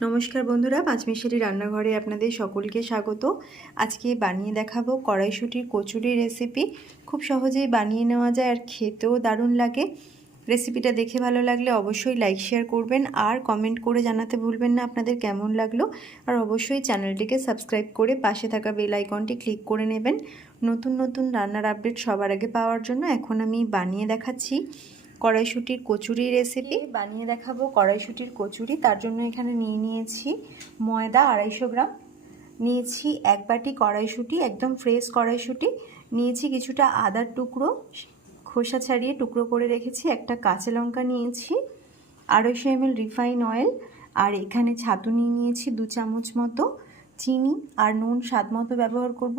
নমস্কার বন্ধুরা, পাঁচমিশালি রান্নাঘরে আপনাদের সকলকে স্বাগত। আজকে বানিয়ে দেখাবো কড়াইশুটির কচুরি রেসিপি। খুব সহজেই বানিয়ে নেওয়া যায় আর খেতেও দারুণ লাগে। রেসিপিটা দেখে ভালো লাগলে অবশ্যই লাইক, শেয়ার করবেন আর কমেন্ট করে জানাতে ভুলবেন না আপনাদের কেমন লাগল। আর অবশ্যই চ্যানেলটিকে সাবস্ক্রাইব করে পাশে থাকা বেল আইকনটি ক্লিক করে নেবেন। নতুন নতুন রান্নার আপডেট সবার আগে পাওয়ার জন্য এখন আমি বানিয়ে দেখাচ্ছি। কড়াইশুটির কচুরি রেসিপি বানিয়ে দেখাবো কড়াইশুটির কচুরি। তার জন্য এখানে নিয়ে নিয়েছি ময়দা আড়াইশো গ্রাম। নিয়েছি এক বাটি কড়াইশুটি, একদম ফ্রেশ কড়াইশুটি। নিয়েছি কিছুটা আদার টুকরো, খোসা ছাড়িয়ে টুকরো করে রেখেছি। একটা কাঁচা লঙ্কা নিয়েছি, আড়াইশো এম রিফাইন অয়েল আর এখানে ছাতু নিয়ে নিয়েছি দু চামচ মতো চিনি। আর নুন স্বাদ মতো ব্যবহার করব।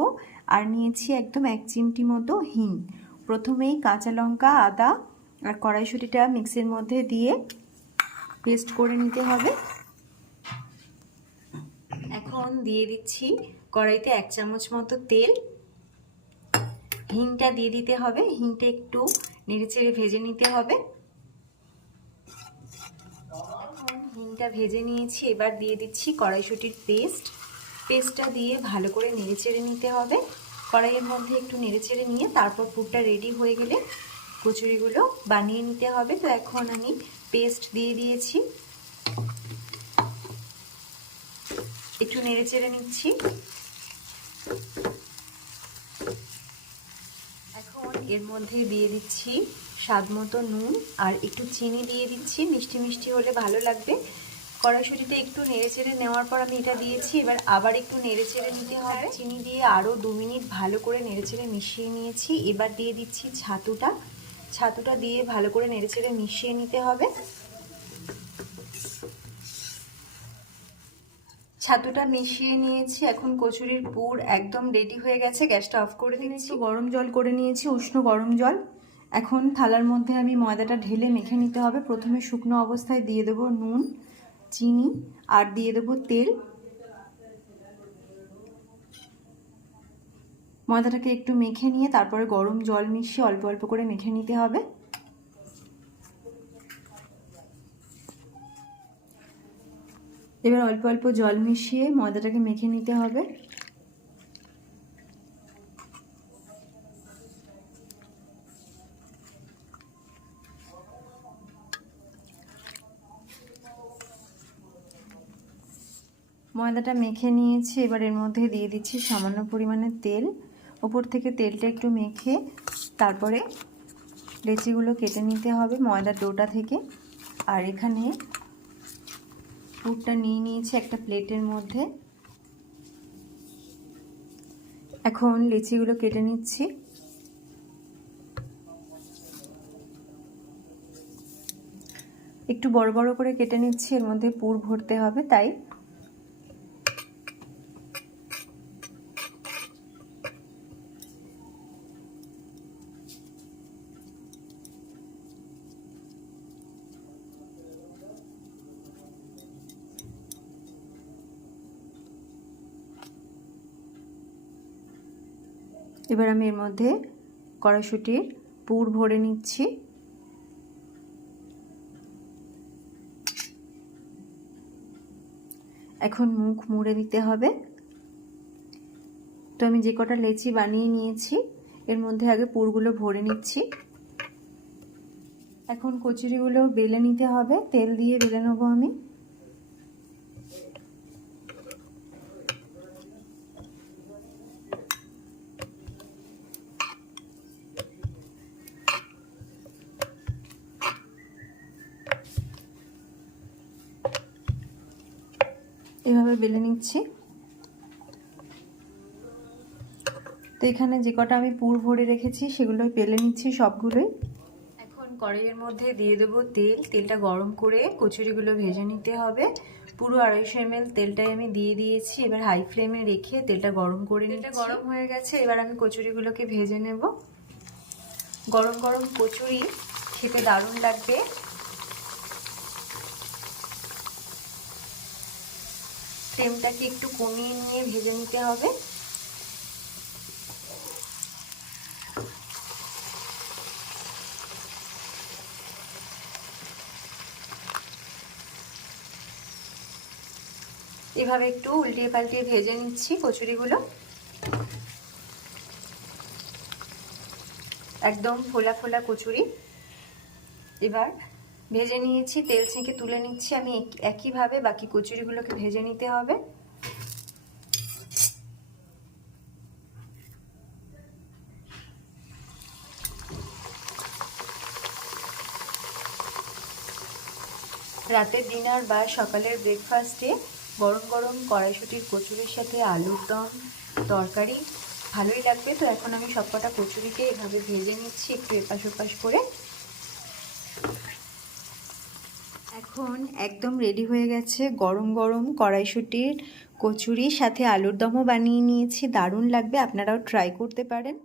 আর নিয়েছি একদম এক চিমটি মতো হিং। প্রথমেই কাঁচা লঙ্কা, আদা আর কড়াইশুটিটা মিক্সির মধ্যে দিয়ে পেস্ট করে নিতে হবে। এখন দিয়ে দিচ্ছি কড়াইতে এক চামচ মতো তেল। হিংটা দিয়ে দিতে হবে। হিংটা একটু নেড়েচেড়ে ভেজে নিতে হবে। হিংটা ভেজে নিয়েছি। এবার দিয়ে দিচ্ছি কড়াইশুটির পেস্ট। পেস্টটা দিয়ে ভালো করে নেড়েচেড়ে নিতে হবে। কড়াইয়ের মধ্যে একটু নেড়েচেড়ে নিয়ে তারপর পুরটা রেডি হয়ে গেলে কচুরিগুলো বানিয়ে নিতে হবে। তো এখন আমি পেস্ট দিয়ে দিয়েছি। একটু নেড়ে চেড়ে নিচ্ছি। এখন এর মধ্যে দিয়ে দিচ্ছি স্বাদ মতো নুন আর একটু চিনি দিয়ে দিচ্ছি। মিষ্টি মিষ্টি হলে ভালো লাগবে। কড়াইশুটিটা একটু নেড়ে চেড়ে নেওয়ার পর আমি এটা দিয়েছি। এবার আবার একটু নেড়ে চেড়ে নিতে হবে। চিনি দিয়ে আরও দু মিনিট ভালো করে নেড়ে চেড়ে মিশিয়ে নিয়েছি। এবার দিয়ে দিচ্ছি ছাতুটা। ছাতুটা দিয়ে ভালো করে নেড়ে নেড়েচেড়ে মিশিয়ে নিতে হবে। ছাতুটা মিশিয়ে নিয়েছি এখন কচুরির পুর একদম রেডি হয়ে গেছে গ্যাসটা অফ করে দিয়েছি গরম জল করে নিয়েছি উষ্ণ গরম জল। এখন থালার মধ্যে আমি ময়দাটা ঢেলে মেখে নিতে হবে। প্রথমে শুকনো অবস্থায় দিয়ে দেবো নুন চিনি আর দিয়ে দেবো তেল। ময়দাটাকে একটু মেখে নিয়ে তারপরে গরম জল মিশিয়ে অল্প অল্প করে মেখে নিতে হবে। এবার অল্প অল্প জল মিশিয়ে ময়দাটাকে মেখে নিতে হবে। ময়দাটা মেখে নিয়েছি, এবার এর মধ্যে দিয়ে দিচ্ছি সামান্য পরিমাণে তেল। ওপর থেকে তেলটা একটু মেখে তারপরে লেচিগুলো কেটে নিতে হবে ময়দার ডোটা থেকে। আর এখানে পুরটা নিয়ে নিয়েছি একটা প্লেটের মধ্যে। এখন লিচিগুলো কেটে নিচ্ছি। একটু বড় বড় করে কেটে নিচ্ছি, এর মধ্যে পুর ভরতে হবে, তাই এবার আমি এর মধ্যে কড়াইশুটির পুর ভরে নিচ্ছি। এখন মুখ মুড়ে দিতে হবে। তো আমি যে কটা লেচি বানিয়ে নিয়েছি, এর মধ্যে আগে পুরগুলো ভরে নিচ্ছি। এখন কচুরিগুলো বেলে নিতে হবে। তেল দিয়ে বেলে নেব আমি। এভাবে বেলে নিচ্ছি। তো এখানে যে কটা আমি পুর ভরে রেখেছি সেগুলোই বেলে নিচ্ছি সবগুলোই। এখন কড়াইয়ের মধ্যে দিয়ে দেবো তেল। তেলটা গরম করে কচুরিগুলো ভেজে নিতে হবে। পুরো আড়াইশো এম এল তেলটাই আমি দিয়ে দিয়েছি। এবার হাই ফ্লেমে রেখে তেলটা গরম করে নিতে গরম হয়ে গেছে এবার আমি কচুরিগুলোকে ভেজে নেব। গরম গরম কচুরি খেতে দারুণ লাগবে। ফ্লেমটাকে একটু কমিয়ে নিয়ে ভেজে নিতে হবে। এভাবে একটু উল্টিয়ে পাল্টিয়ে ভেজে নিচ্ছি কচুরিগুলো। একদম ফোলা ফোলা কচুরি। এবার ভেজে নিয়েছি, তেল ছেঁকে তুলে নিচ্ছি, আমি একইভাবে বাকি কচুরিগুলোকে ভেজে নিতে হবে। রাতের ডিনার বা সকালের ব্রেকফাস্টে গরম গরম কড়াইশুটির কচুরির সাথে আলুর দম, তরকারি, ভালোই লাগবে। তো এখন আমি সবকটা কচুরিকে এভাবে ভেজে নিচ্ছি, একটু এপাশ ওপাশ করে। এখন একদম রেডি হয়ে গেছে গরম গরম কড়াইশুটির কচুরি, সাথে আলুর দমও বানিয়ে নিয়েছি। দারুণ লাগবে, আপনারাও ট্রাই করতে পারেন।